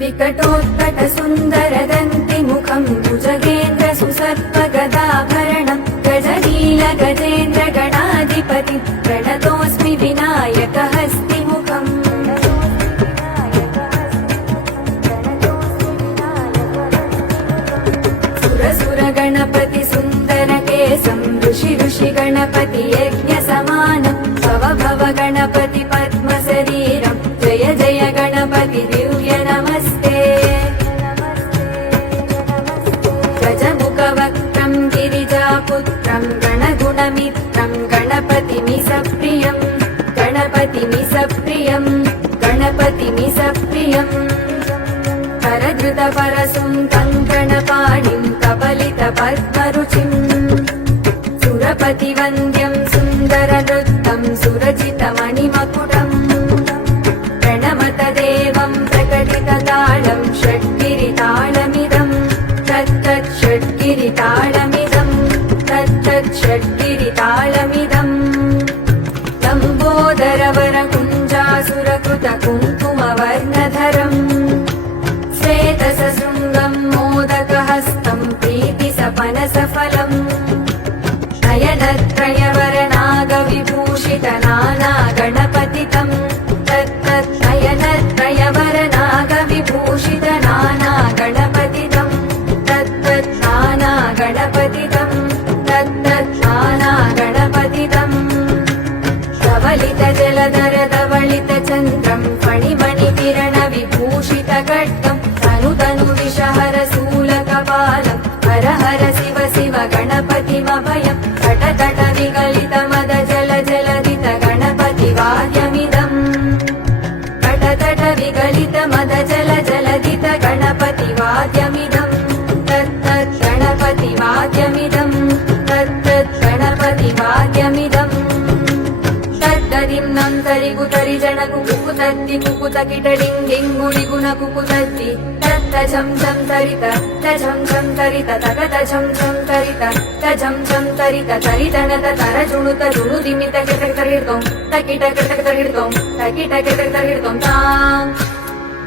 विकटोत्कट सुन्दरदन्ति मुखं भुजगेन्द्र सुसर्पगदाभरणं गजनील गजेन्द्र गणाधिपति प्रणतोऽस्मि विनायकहस्तिमुखम् सुरसुर गणपति सुन्दरकेशं ऋषि गणपति यज्ञसमानं भव भव गणपति पद्मशरीरं जय जय गणपति दिव्य नमस्ते गजमुखवक्त्रं गिरिजापुत्रं गणगुणमित्रं गणपतिमिसप्रियं गणपतिमिसप्रियं गणपतिमिसप्रियं करधृतपरशुं कङ्कणपाणिं कपलितपद्मरुचिं सुरपतिवन्द्यं सुन्दरनृत्तं सुरजितमणिमकुटम् प्रणमत देवं प्रकटिततालं षड्गिरितालमिदं तत्तत् षड्गिरितालमिदं तत्तत् षड्गिरितालमिदम् लम्बोदरवरकुञ्जासुरकृतकुङ्कुमवर्णधरम् श्वेतसशृङ्गं मोदकहस्तं प्रीतिसपनसफलम् नयनत्रयवरनागविभूषितनानागणपतितं तत्तत् नयनत्रयवरनागविभूषितनानागणपतितं तत्तत् नानागणपतितं तत्तत् नानागणपतितम् धवलितजलधर धवलितचन्द्रं फणिमणिकिरणविभूषितखड्गं तनु विषहरशूलकपालं हर हर शिव शिव गणपतिमभयं तट तट विगलितमद जल जलधित गणपतिवाद्यमिदम् तट तट विगलितमद जल जलधित गणपतिवाद्यमिदम् तत्तत् गणपतिवाद्यमिदम् तत्तत् गणपतिवाद्यमिदम् तद्ददिम्नं तरिगुतरि जनकु कुकुतत्ति कुकुतकिटडिङ्गिङ्गुडिगुण कुकुतत्ति तत्तझं झं तरित तझं झं तरित तगतझं झं तरित तझं झं तरित तरितनत तरजुणुत जुणुदिमित किटकिटकिर्दों तकिटकिटकिर्दों तकिटकिटकिर्दों तां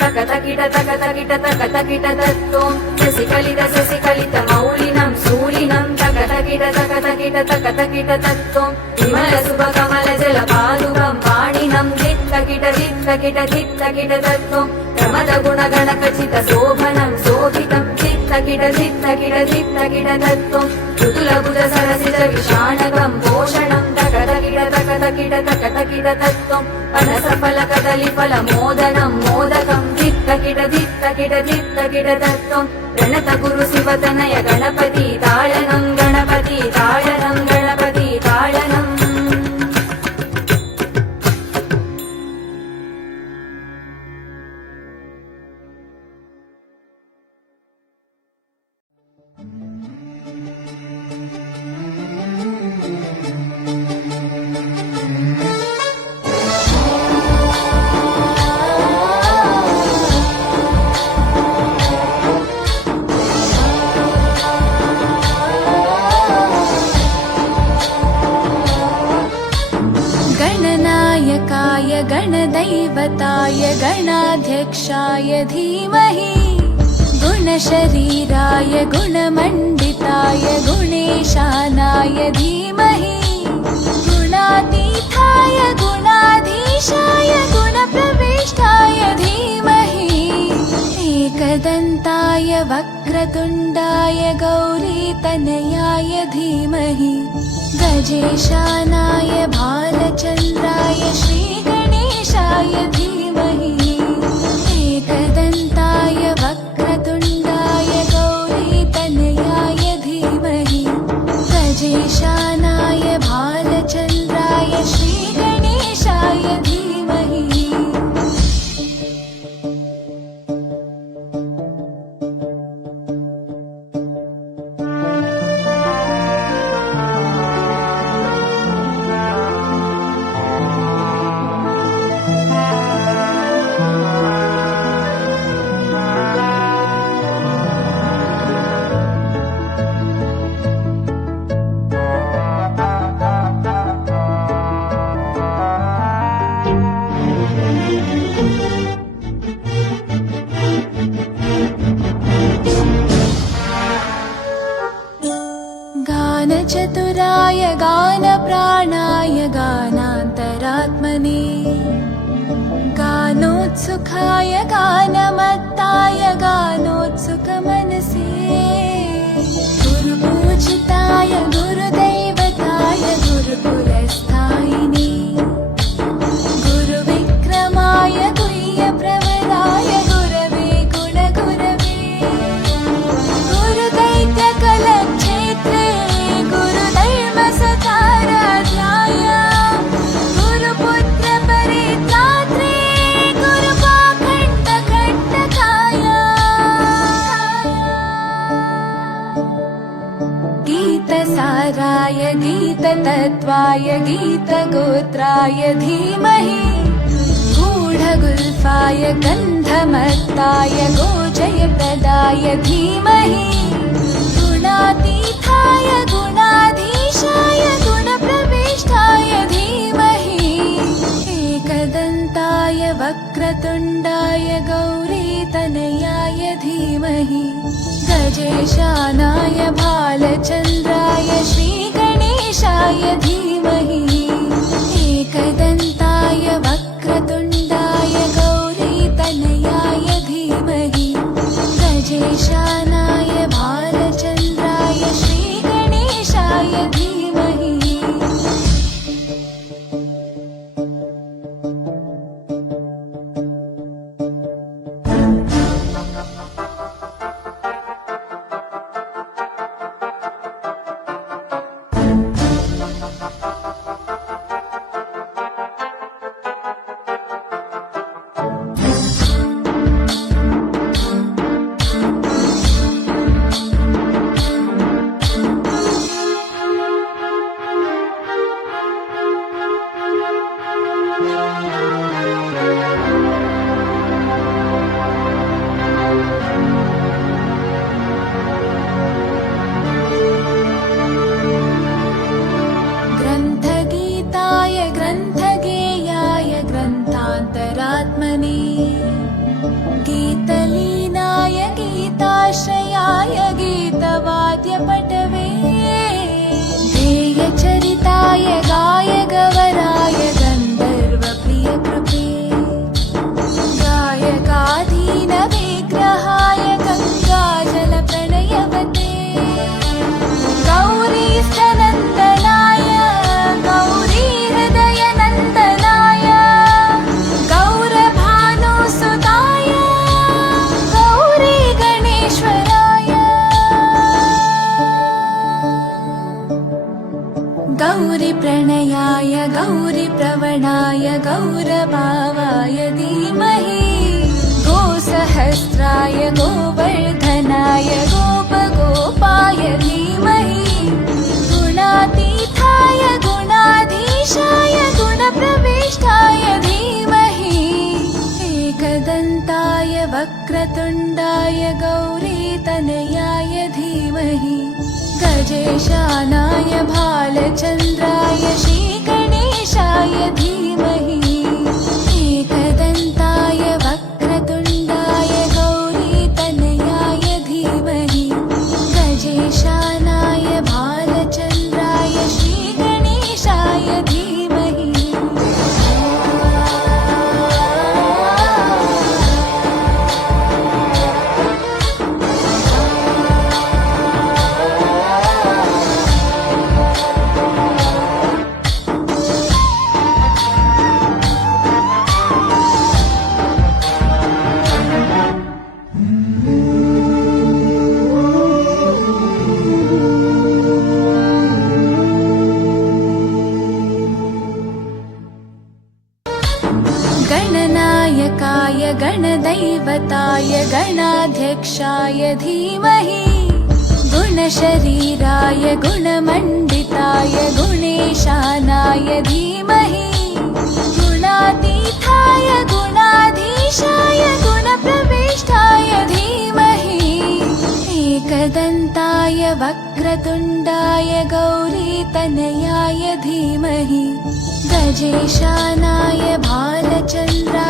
तकतकिट तकतकिट तकतकिट तत्तों शशिकलित मौलिनं शूलिनं तकतकिट तकतकिट तकतकिट तत्तों विमल शुभकमल जलपादुकं पाणिनं धित्तकिट धित्तकिट धित्तकिट तत्तों प्रमद गुणगणकचित शोभनं शोभितं धित्तकिट धित्तकिट धित्तकिट तत्तों ऋतुलभुज सरसिज विषाणकं भूषणं तकतकिट तकतकिट तकतकिट तत्तों अनसफल कदलीफल मोदनं मोदकं धित्तकिट धित्तकिट धित्तकिट तत्तों प्रणत गुरु शिवतनय गणपति ताळनं गणपति ताळनं गणपति ताळनम् गणनायकाय गणदैवताय गणाध्यक्षाय धीमहि गुणशरीराय गुणमण्डिताय गुणेशानाय धीमहि गुणातीताय गुणाधीशाय गुणप्रविष्टाय धीमहि एकदन्ताय वक्रतुण्डाय गौरीतनयाय धीमहि गजेशानाय भालचन्द्राय श्रीगणेशाय धीमहि एकदन्ताय वक्रतुण्डाय गौरीतनयाय धीमहि गजेशानाय भालचन्द्राय श्रीगणेशाय धीमहि सुमुखाय गानमत्ताय गानोत्सुकमनसे गुरुपूजिताय गुरुदैवताय गुरुकुलस्थायिने गुरुविक्रमाय गुह्यप्रवराय गुरवे गुणगुरवे गुरुदैत्यकलक्षेत्रे गुरुधर्मसकाराध्याय गुरुपुत्रपरित्रात्रे गुरुपाखण्डकण्टकाय गीतसाराय गीततत्त्वाय गीतगोत्राय धीमहि गूढगुल्फाय गन्धमत्ताय गोजयप्रदाय धीमहि गुणातीताय गुणाधीशाय गुणप्रविष्टाय धीमहि एकदन्ताय वक्रतुण्डाय गौरीतनयाय धीमहि गजेशानाय भालचन्द्राय श्रीगणेशाय धीमहि एकदन्ताय वक्रतुण्डाय गौरीतनयाय धीमहि गजेशानाय भालचन्द्राय श्रीगणेशाय धीमहि ग्रन्थगीताय ग्रन्थगेयाय ग्रन्थान्तरात्मने गीतलीनाय गीताश्रयाय गीतवाद्यपटवे ध्येयचरिताय गायगवराय गन्धर्वप्रियकृपे गायकाधीनविग्रहाय गङ्गाजलप्रणयवते गौरीस्तनन्दनाय गौरीहृदयनन्दनाय गौरभानुसुताय गौरीगणेश्वराय गौरीप्रणयाय गौरीप्रवणाय गौरभावाय धीमहि गोसहस्राय गोवर्धनाय गोपगोपाय धीमहि गुणातीताय गुणाधीशाय गुणप्रविष्टाय धीमहि एकदन्ताय वक्रतुण्डाय गौरीतनयाय धीमहि गजेशानाय भालचन्द्राय श्रीगणेशाय धीमहि एकदन्ताय वक्रतुण्डाय गौरीतनयाय धीमहि गजेशानाय भालचन्द्राय श्रीगणेशाय धीमहि गणनायकाय गणदैवताय गणाध्यक्षाय धीमहि गुणशरीराय गुणमण्डिताय गुणेशानाय धीमहि गुणातीताय गुणाधीशाय गुणप्रविष्टाय धीमहि एकदन्ताय वक्रतुण्डाय गौरीतनयाय धीमहि गजेशानाय भालचन्द्राय